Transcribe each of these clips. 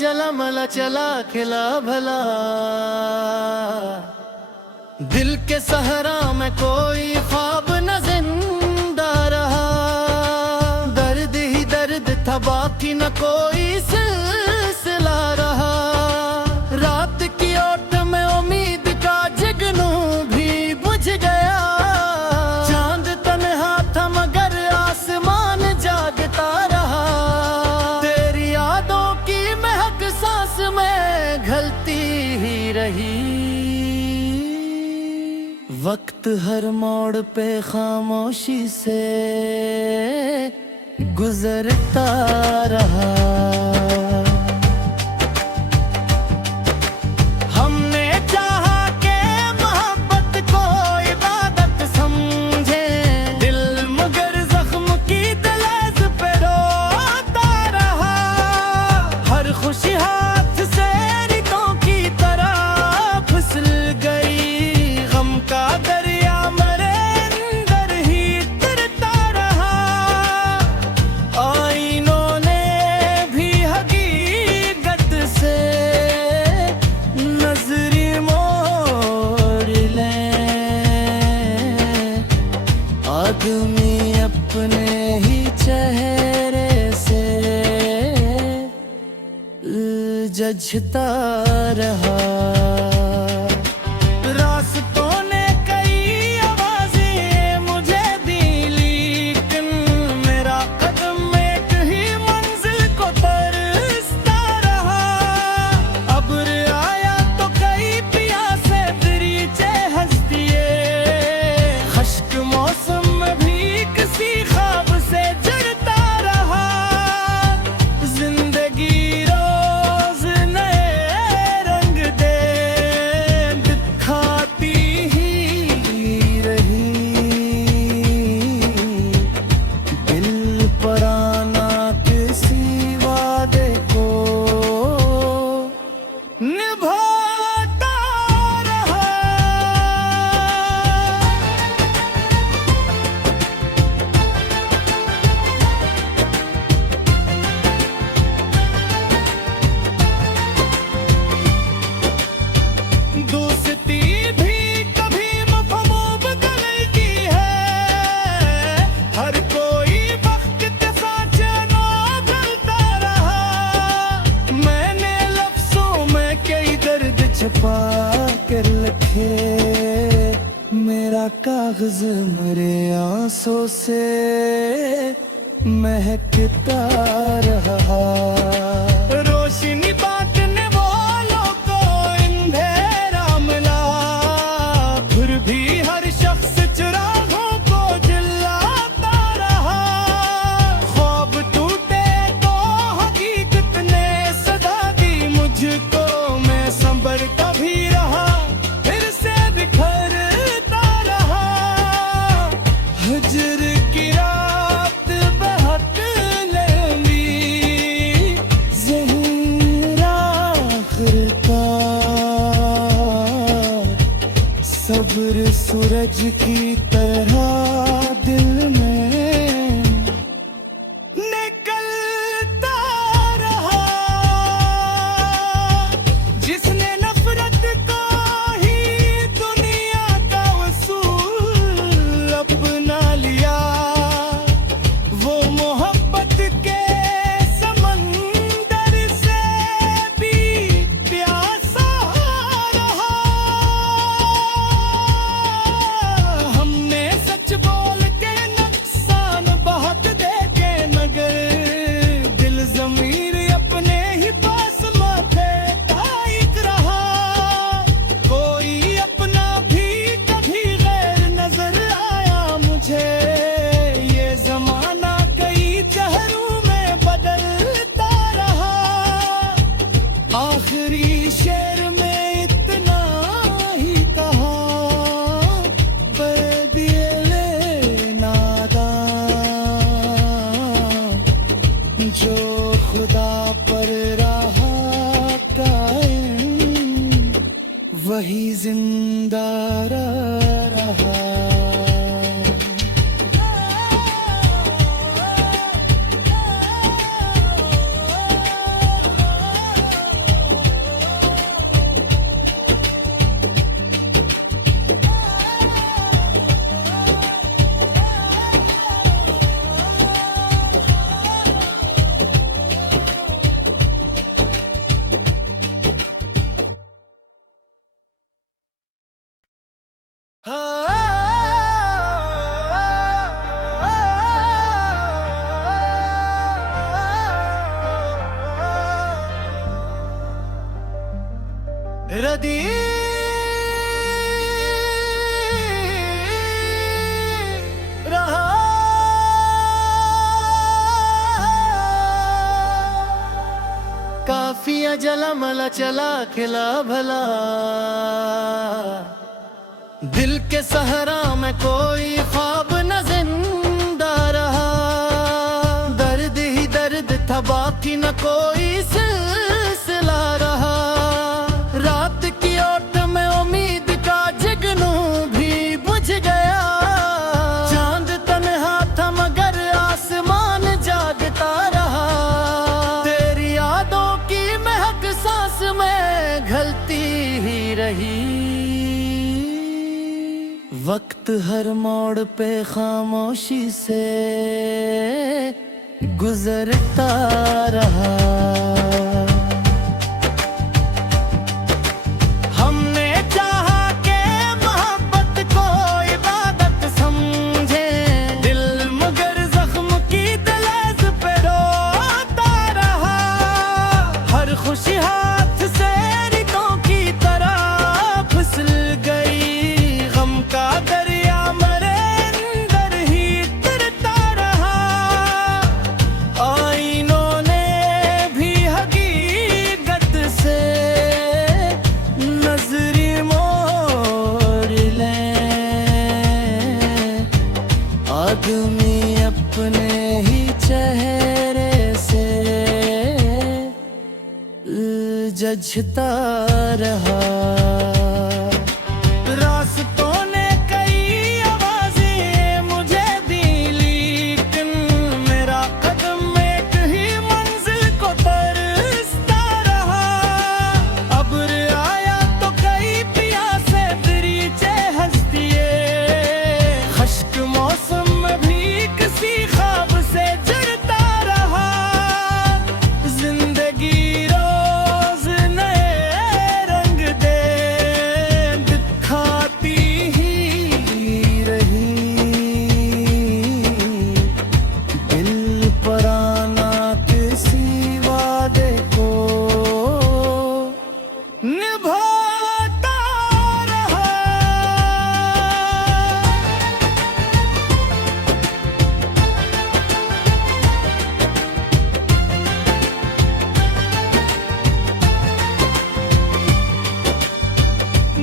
जला मला चला खिला भला, दिल के सहारा में कोई ख्वाब न जिंदा रहा, दर्द ही दर्द था बाकी न कोई सिलसिला रहा, रात की ओट में उम्मीद का जगनू भी बुझ गया, चांद तन्हा था मगर आसमान जागता रहा, तेरी यादों की महक सांस में घुलती ही रही, वक्त हर मोड़ पे खामोशी से गुजरता रहा। हमने चाहा के मोहब्बत को इबादत समझे, दिल मगर जख्म की दलेज पे रोता रहा, हर खुशी हाथ से रितों की तरह फिसल गई, गम का दरिया मेरे अंदर ही तरता रहा, आईनों ने भी हकीकत से नजरी मोड़ लें, आदमी अपने ही चेहरे से जजता रहा, रास्तों ने कई आवाजें मुझे दी लेकिन मेरा कदम एक ही मंजिल को तरसता रहा, अब्र आया तो कई प्यासे दरीचे हंस दिए, खश्क मौसम में भी किसी ख्वाब से जड़ता रहा, जिंदगी रोज नए रंग दे दिखाती ही रही, दिल पर आना किसी वादे को निभाता रहा। दोस्ती भी कभी मफहूम गलती है, हर कोई वक्त के साथ चलो चलता रहा, मैंने लफ्जों में कई दर्द छुपा कर रखे, मेरा कागज मेरे आंसू से महकता रहा, रोशनी बांटने वालों को अंधेरा मिला, फिर भी हर शख्स चिरागों को जलाता रहा, ख्वाब टूटे तो हकीकत ने सदा दी मुझको, मैं संभलता भी रहा फिर से बिखरता रहा, हजर की रात बहुत लंबी, ज़हरा आखिरकार सब्र सूरज की तरह दिल में निकलता रहा, जिसने नफरत को ही दुनिया का वसूल अपना लिया, वो मोहब्बत के समंदर से भी प्यासा रहा, हमने सच बोल के नुकसान बहुत देखे मगर दिल ज़मीर अपने ही पास माथे ताइक रहा, कोई अपना भी कभी गैर नजर आया मुझे, ये जमाना कई चेहरों में बदलता रहा, आखिरी शेर में इतना ही कहा, पर दिए नादान जो खुदा पर रहा कायम, वही जिंदा रहा। जलमला चला खिला भला। दिल के सहरा में कोई ख्वाब न जिंदा रहा, दर्द ही दर्द था बाकी न कोई सिलसिला रहा। रात की ओट में उम्मीद का जगनू भी बुझ गया, चांद तन्हा था मगर आसमान जागता रहा। तेरी यादों की महक सांस में घलती ही रही, वक्त हर मोड़ पे खामोशी से गुजरता रहा। हमने चाहा के मोहब्बत को इबादत समझे, दिल मगर जख्म की दलेज पे रोता रहा। हर खुशी हाथ से रितों की तरह फिसल गई, गम का दरिया मरे अंदर ही तरता रहा। आईनों ने भी हकीकत से नजरी मोड़ लें, आदमी अपने ही चेहरे से जझता रहा। रास्तों ने कई आवाजें मुझे दी, लेकिन मेरा कदम एक ही मंजिल को तरसता रहा। अब्र आया तो कई प्यासे दरीचे हंस दिए, खश्क मौसम में भी किसी ख्वाब से जड़ता रहा। जिंदगी रोज नए रंग दे दिखाती ही रही, दिल पर आना किसी वादे को निभाता रहा।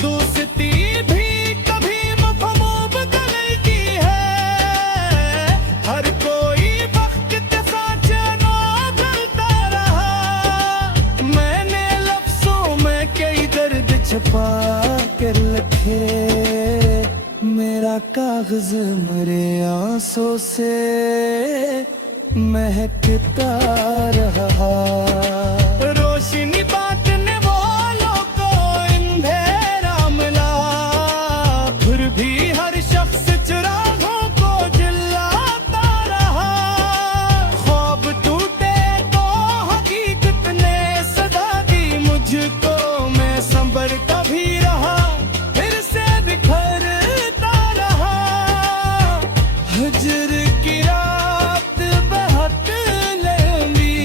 दोस्ती भी कभी मफहूम गलती है, हर कोई वक्त के साथ चलो ढलता रहा। मैंने लफ्जों में कई दर्द छुपा कर रखे, मेरा कागज मरे आंसू से महकता रहा। रोशनी बांटने वालों को अंधेरा मिला, फिर भी हर शख्स चिरागों को जलाता रहा। ख्वाब टूटे तो हकीकत ने सदा दी मुझको, मैं संभलता भी रहा, फिर से बिखरता रहा। हजर की रात बहुत लंबी,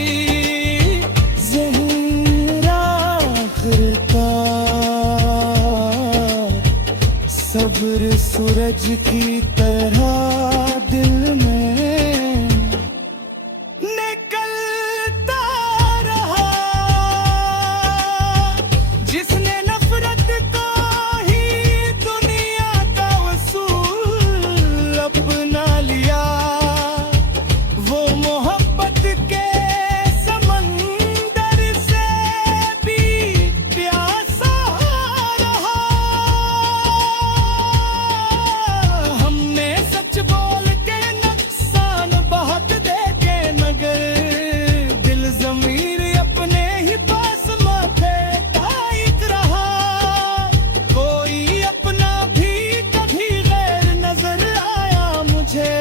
ज़हन आखिर का सब्र सूरज की तरह दिल में निकलता रहा। जिसने नफरत को ही दुनिया का वसूल अपना लिया, वो मोहब्बत के समंदर से भी प्यासा रहा। हमने सच बोल के नुकसान बहुत देखे, मगर दिल ज़मीर अपने ही पास माथे टाइट रहा। कोई अपना भी कभी गैर नजर आया मुझे,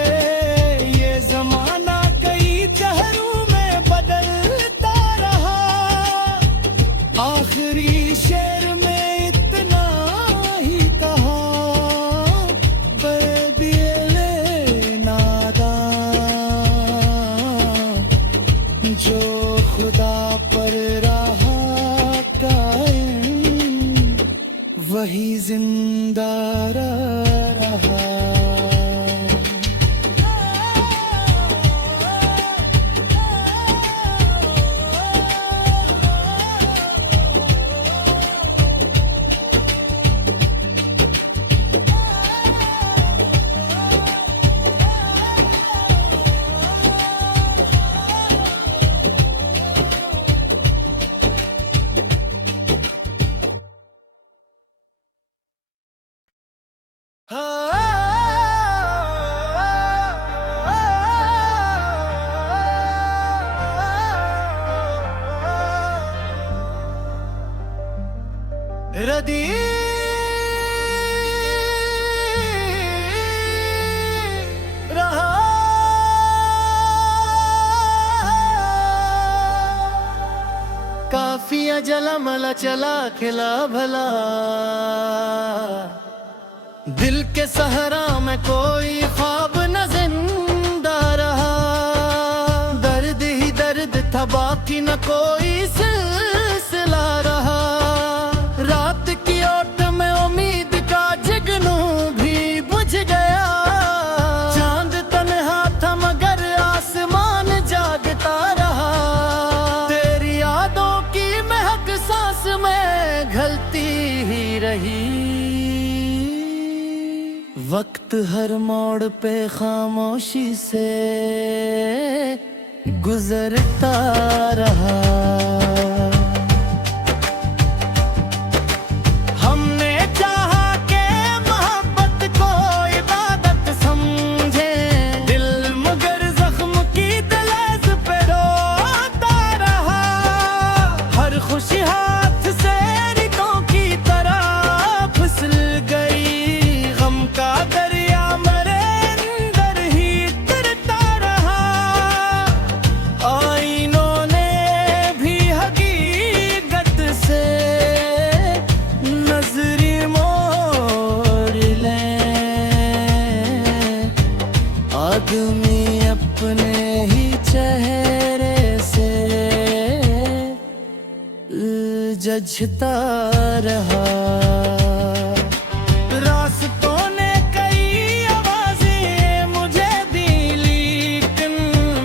ये जमाना कई चेहरों में बदलता रहा। आखिरी शेर में इतना ही कहा, पर दिल नादान जो खुदा पर रहा कायम, वही जिंदा रहा। जला मला चला खिला भला। दिल के सहरा में कोई ख्वाब न जिंदा रहा, दर्द ही दर्द था बाकी न कोई सिलसिला रहा। रात की ओट में उम्मीद का जुगनू भी बुझ गया, चांद तन्हा था मगर आसमान जागता रहा। तेरी यादों की महक सांस में घलती ही रही, वक्त हर मोड़ पे खामोशी से गुजरता रहा। हमने चाहा के मोहब्बत को इबादत समझे, दिल मगर जख्म की दलेज पे रोता रहा। हर खुशी हाथ से रितों की तरह फिसल गई, गम का दरिया मेरे अंदर ही तरता रहा। आईनों ने भी हकीकत से नजरी मोड़ लें, आदमी अपने ही चेहरे से जचता रहा। रास्तों ने कई आवाजें मुझे दी, लेकिन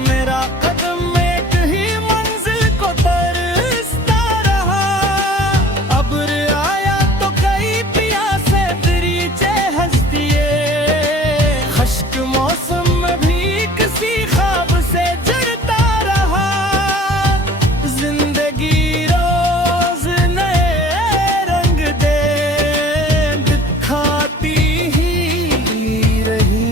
मेरा कदम एक ही मंजिल को तरसता रहा। अब्र आया तो कई प्यासे दरीचे हंस दिए, खश्क मौसम में भी किसी ख्वाब से जुड़ता रहा। जिंदगी रोज नए रंग दे दिखाती ही रही,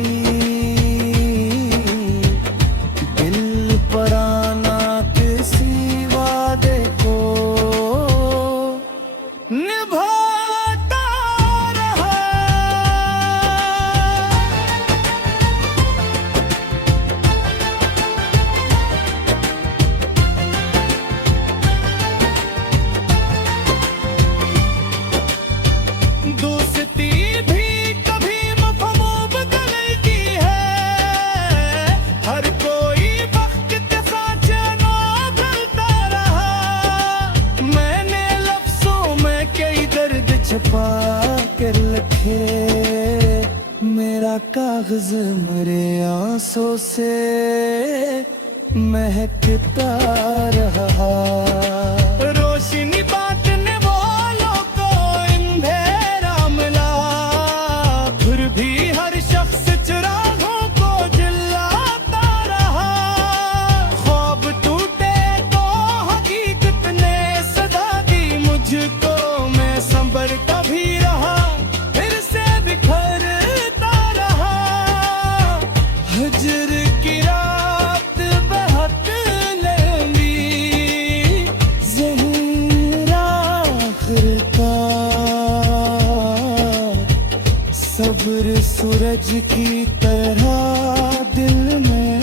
दिल पर आना किसी वादे को निभाता रहा। दोस्ती भी कभी मफहूम बदलती है, हर कोई वक्त के साथ बदलता रहा। मैंने लफ्जों में कई दर्द छुपा कर रखे, मेरा कागज मेरे आंसू से महकता रहा। रोशनी बांटने वालों को अंधेरा मिला, फिर भी हर शख्स चिरागों को जलाता रहा। ख्वाब टूटे तो हकीकत ने सदा दी मुझको, मैं संभलता भी रहा, फिर से बिखरता रहा। हजर की रात बहुत लंबी, ज़हन आखिर का सब्र सूरज की तरह दिल में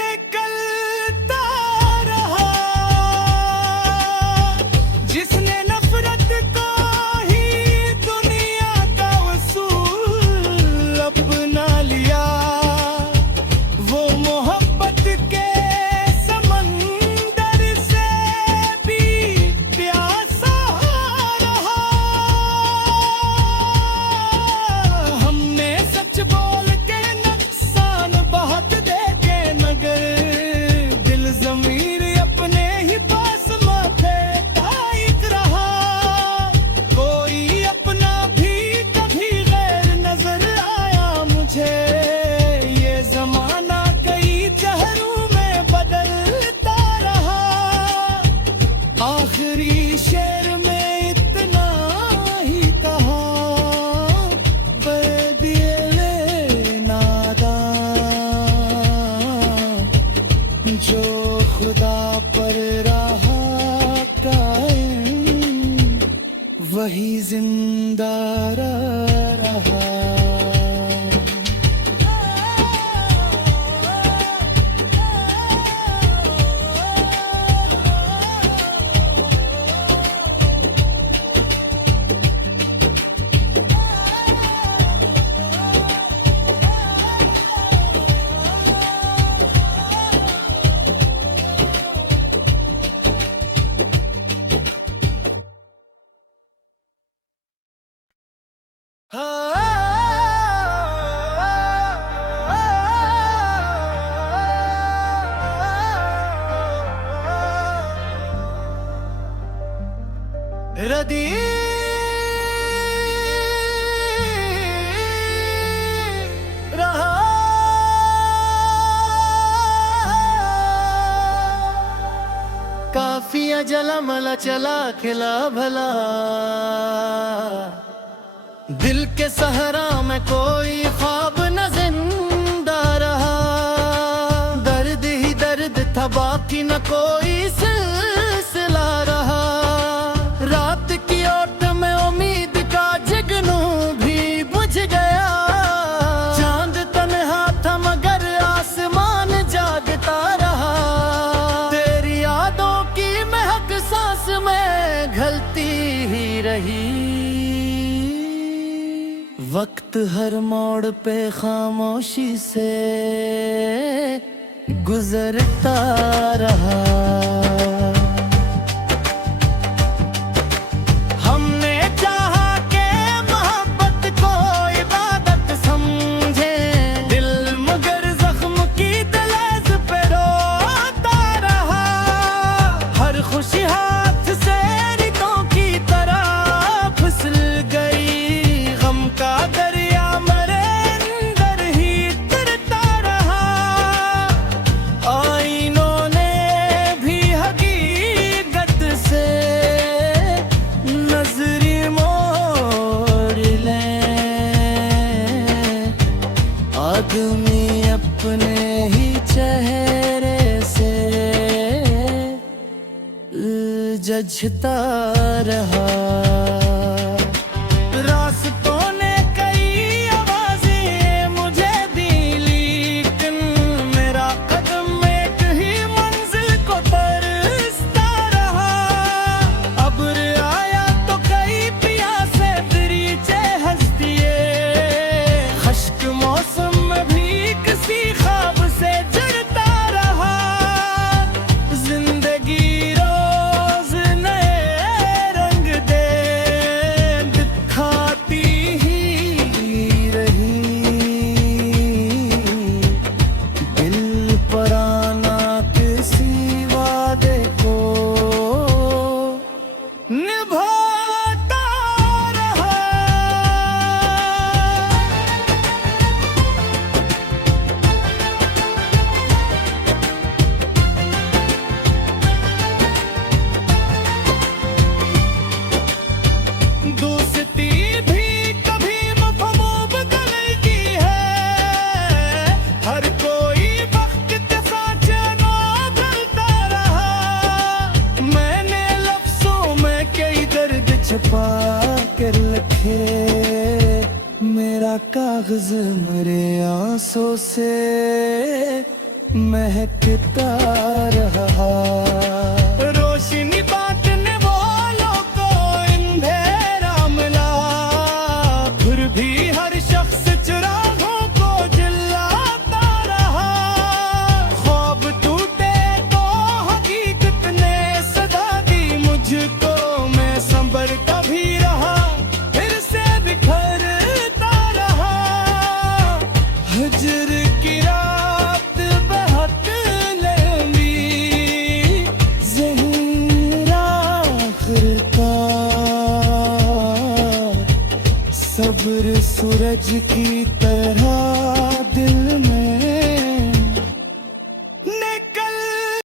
निकलता रहा। जिसने नफरत को ही दुनिया का वसूल अपना लिया, वो मोहब्बत के समंदर से भी प्यासा रहा। हमने सच बोल के नुकसान बहुत देखे, मगर दिल ज़मीर अपने ही पास माथे ताइक रहा। कोई अपना भी कभी गैर नजर आया मुझे, ये जमाना कई चेहरों में बदलता रहा। आखिरी शेर में इतना ही कहा, पर दिए नादान जो खुदा पर रहा कायम, वही जिंदा रहा। मैं जला मला चला खिला भला। दिल के सहरा में कोई ख्वाब न जिंदा रहा, दर्द ही दर्द था बाकी न कोई सिलसिला रहा। रात की ओट में उम्मीद का जगनू भी बुझ गया, चांद तन्हा था मगर आसमान जागता रहा। तेरी यादों की महक सांस में घलती ही रही, वक्त हर मोड़ पे खामोशी से गुजरता रहा। हमने चाहा के मोहब्बत को इबादत समझे, दिल मगर जख्म की दलेज पे रोता रहा। हर खुशी हाथ से रितों की तरह फिसल गई, गम का दरिया मेरे अंदर ही तरता रहा। आईनों ने भी हकीकत से नजरी मोड़ लें, आदमी अपने ही चेहरे से जजता रहा। रास्तों ने कई आवाजें मुझे दी, लेकिन मेरा कदम एक ही मंजिल को तरसता रहा। अब्र आया तो कई प्यासे दरीचे हंस दिए, खश्क मौसम में भी किसी ख्वाब से जड़ता रहा। जिंदगी रोज नए रंग दे दिखाती ही रही, दिल पर आना किसी वादे को निभाता रहा। दोस्ती भी कभी मफहूम गलती है, हर कोई वक्त के साथ ना ढलता रहा। मैंने लफ्जों में कई दर्द छुपा कर रखे, मेरा कागज मेरे आंसू से महकता रहा। रोशनी बांटने वालों को अंधेरा मिला, फिर भी हर शख्स चिरागों को जलाता रहा। ख्वाब टूटे तो हकीकत ने सदा दी मुझको, मैं संभलता भी रहा, फिर से बिखरता रहा। हजर की रात बहुत लंबी, ज़हरा आखिरकार सब्र सूरज की तरह दिल में